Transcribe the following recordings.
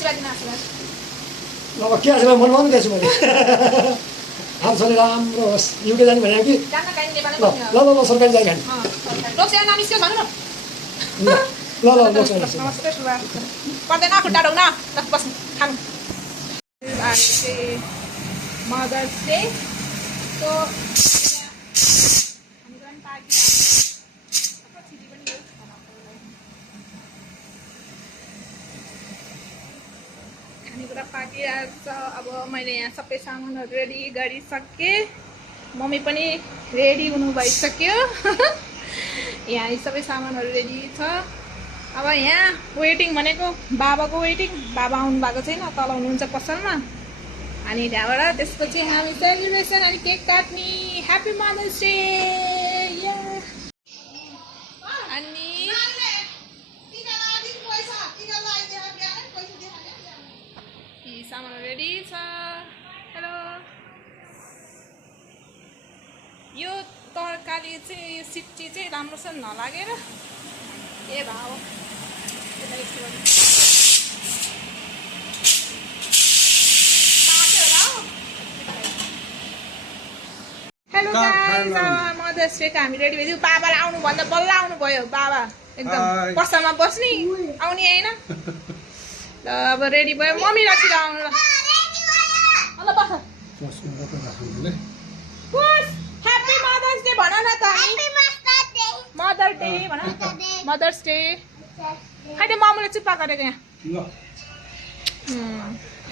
आशीर्वाद दिन आशीर्वाद अब के आशीर्वाद मनमा पनि दिएछु मैले हाम्रो छोरी राम्रो होस् युके जाने भनेको कि जान्न काहीँ नेपालमै ल बस्ने ल ल सरकारी जाने खाने लोकसेवा नामिस्यो भन्नु न ल ल ल नमस्ते सुभा पर्दैन खुट्टा ढोग्न ल बस्नु खानु आज चाहिँ मदर्स डे सो हामी पनि पार्टी छिटी पनि हो खानेकुरा पाकिरहेको छ अब मैले यहाँ सबै सामानहरू रेडी गरिसकेँ मम्मी पनि रेडी हुनु भइसक्यो यहाँ सबै सामानहरू रेडी छ अब यहाँ वेटिङ भनेको बाबाको वेटिङ बाबा आउनु भएको छैन तल हुनुहुन्छ पसलमा अनि त्यहाँबाट त्यसपछि हामी सेलिब्रेसन अनि केक काट्ने ह्याप्पी मदर्स डे अनि सामान रेडी छ हेलो यो तरकारी चाहिँ यो सिटी चाहिँ राम्रोसँग नलागेर ए भाउ हेलो गाइस मदर्स डेको हामी रेडी भइदियो बाबालाई आउनुभन्दा बल्ल आउनुभयो बाबा एकदम पसलमा बस्ने आउने होइन ल अब रेडी भयो मम्मी राखेर आउनु ल बस ह्याप्पी मदर्स डे भन न त मदर डे भन मदर्स डे खाइदे मम्मीले चुप्पा गरेको यहाँ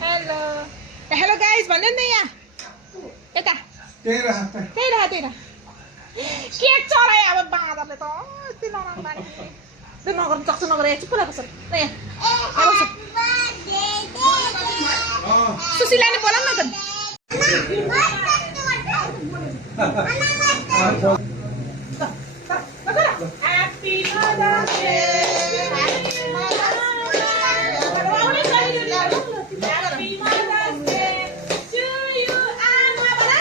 हेलो हेलो गाइस भन्दै नि यहाँ यता त्यही रह केक चलाए अब बाँदरले त यति नराम्रो बानी त्यो नगर्नु सक्छ नगर चुप्प रहेको छ यहाँ सुशीलाले बोला न त Happy Mother's Day. Happy Mother's Day to you and Mama.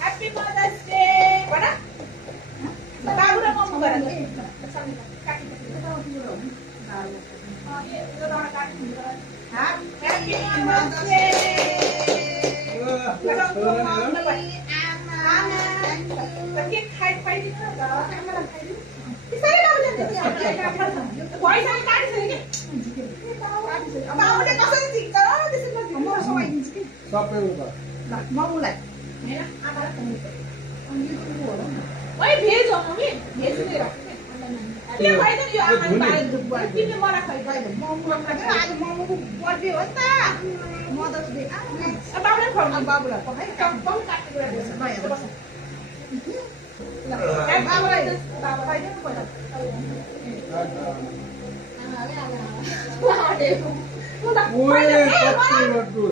Happy Mother's Day. Mana? Babu dah mau buat lagi. Happy Mother's Day. Tapi khai di mana? Kamera khai di. Isari dah boleh jadi. Boy saya kari saya ni. Apa boleh kasar sih? Kalau di sini lagi. Mau sama ini sih. Siapa itu? Nak mau mulai. Mana? Apa nak kamu? Why veg हो mummy veg they रहा के भएन यो आमा बाहिर दुब्बा तिमीले मलाई खै गयो मम्मी आज मम्मीको बर्थडे हो त मदर्स डे अब बाबुले खुवाउनु बाबुलाई पकाइ टम्पम काटेको रहेछ ल हेर बस ल बाबुलाई बाबुलाई दिनु पर्छ ओए कति लड्डु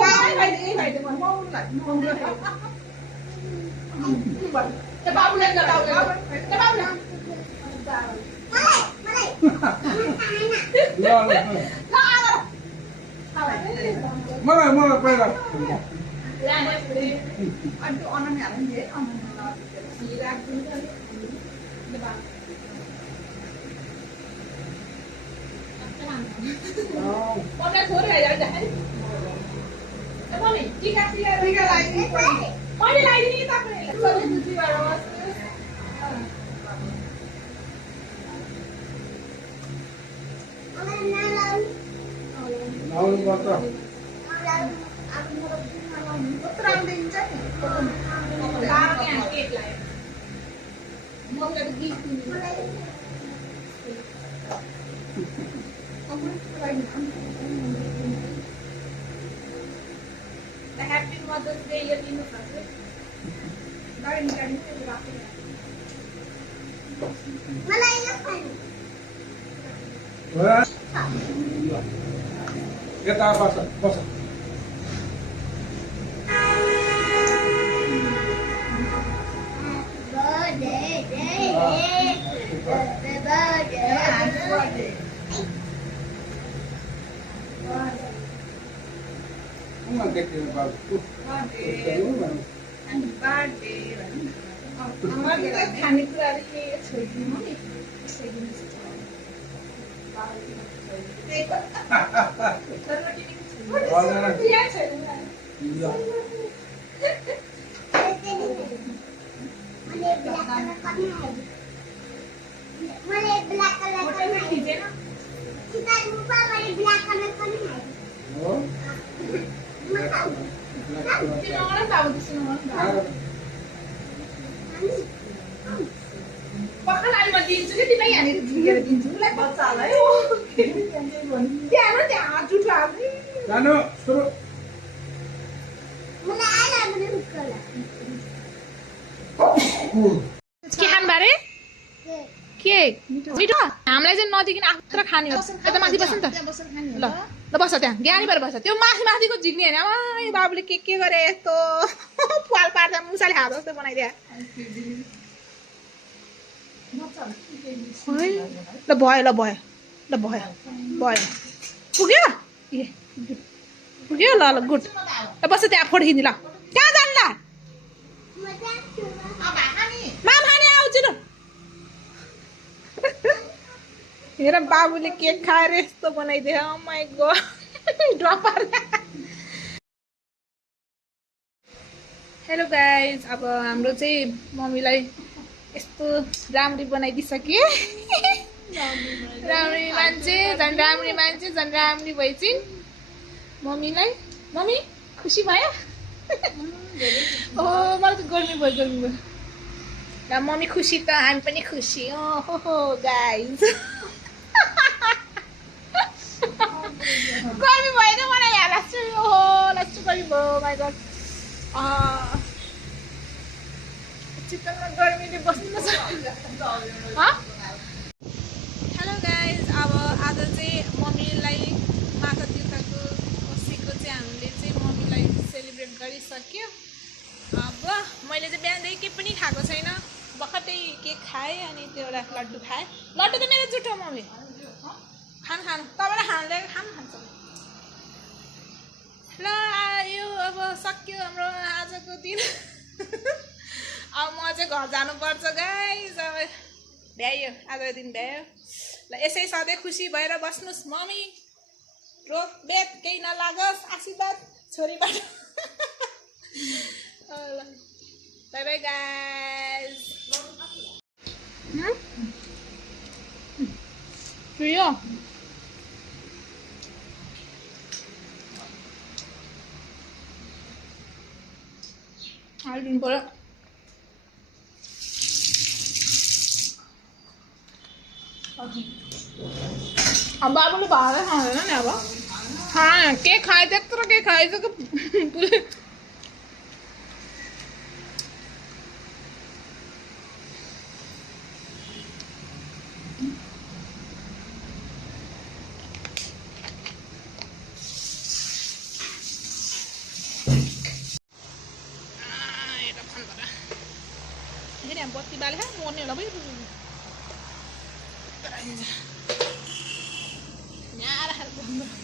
या भाइ दे मम्मीलाई Babulan na babulan. Babulan. Mana pera. Aduh orang ni orang dia orang. Sirak tu kan. Depan. Oh. Orang tu orang yang dah. Apa ni? Tiga lagi. Mana lagi ni kita boleh. Sorry tu sih baru Naun berapa? Terang dincak. Terang yang kek lah. Mau nak begitu. The Happy Mother's Day year ini sahaja. Dari ni kami berapa? Mana yang kan? Mana? Kita apa? Bosan. Birthday खानेकुराहरू के छोडिदिनु नि पखाल अहिले म दिन्छु कि तिमीलाई यहाँनिर झुकेर दिन्छु उसलाई बच्चाहरूलाई त्यहाँ त्यहाँ जुठो हाल्ने के खानु बारे के मिठो हामीलाई चाहिँ नदिकन आफूतिर खाने हो यता माथि बस्नु नि त ल ल बस त्यहाँ ज्ञानी भएर बस त्यो माथि माथिको झिक्ने होइन बाबुले के गरे यस्तो पाल पार्दा मुसाले खाएको जस्तो बनाइदिए ल भयो ल भयो ल भयो भयो पुग्यो ए पुग्यो ल ल गुड ल बस त्यहाँ फोटो खिच्ने ल कहाँ जानु ल मामानी आउँछु ल हेर बाबुले केक खाएर यस्तो बनाइदिए माइ गॉड ड्रपर हेलो गाइज अब हाम्रो चाहिँ मम्मीलाई यस्तो राम्री बनाइदिइसके राम्री मान्छे झन् राम्री मान्छे झन् राम्री भएछिन् मम्मीलाई मम्मी खुसी भयो ओ मलाई त गर्मी भयो र मम्मी खुसी त हामी पनि खुसी हो गाइज गर्मी भयो त मलाई यहाँ लाग्छ ओहो लाग्छ गर्मी भयो माइ गड चित्तमा गर्मीले बस्नु हेलो गाइज अब आज चाहिँ मम्मीलाई माघे तीर्थको औँसीको चाहिँ हामीले चाहिँ मम्मीलाई सेलिब्रेट गरिसक्यो अब मैले चाहिँ बिहानदेखि केही पनि खाएको छैन बखतै केक खाएँ अनि त्यो एउटा लड्डु खाएँ लड्डु त मेरो जुठो मम्मी खानु तपाईँलाई खानुले खान्छ ल यो अब सक्यो हाम्रो आजको दिन अब म चाहिँ घर जानुपर्छ गाइस अब भ्यायो आजको दिन भ्यायो ल यसै सधैँ खुसी भएर बस्नुहोस् मम्मी रोग बेद केही नलागोस् आशीर्वाद छोरीबाट ल बाई बाई गाइस प्रियो हालिदिनु पर्यो अब बाबुले भात खाँदैन नि अब खाएँ के खाएँ त्यत्रो के खाइसक्यो पुरै बत्ती बाले मर्ने होला भाइ यहाँ राखेर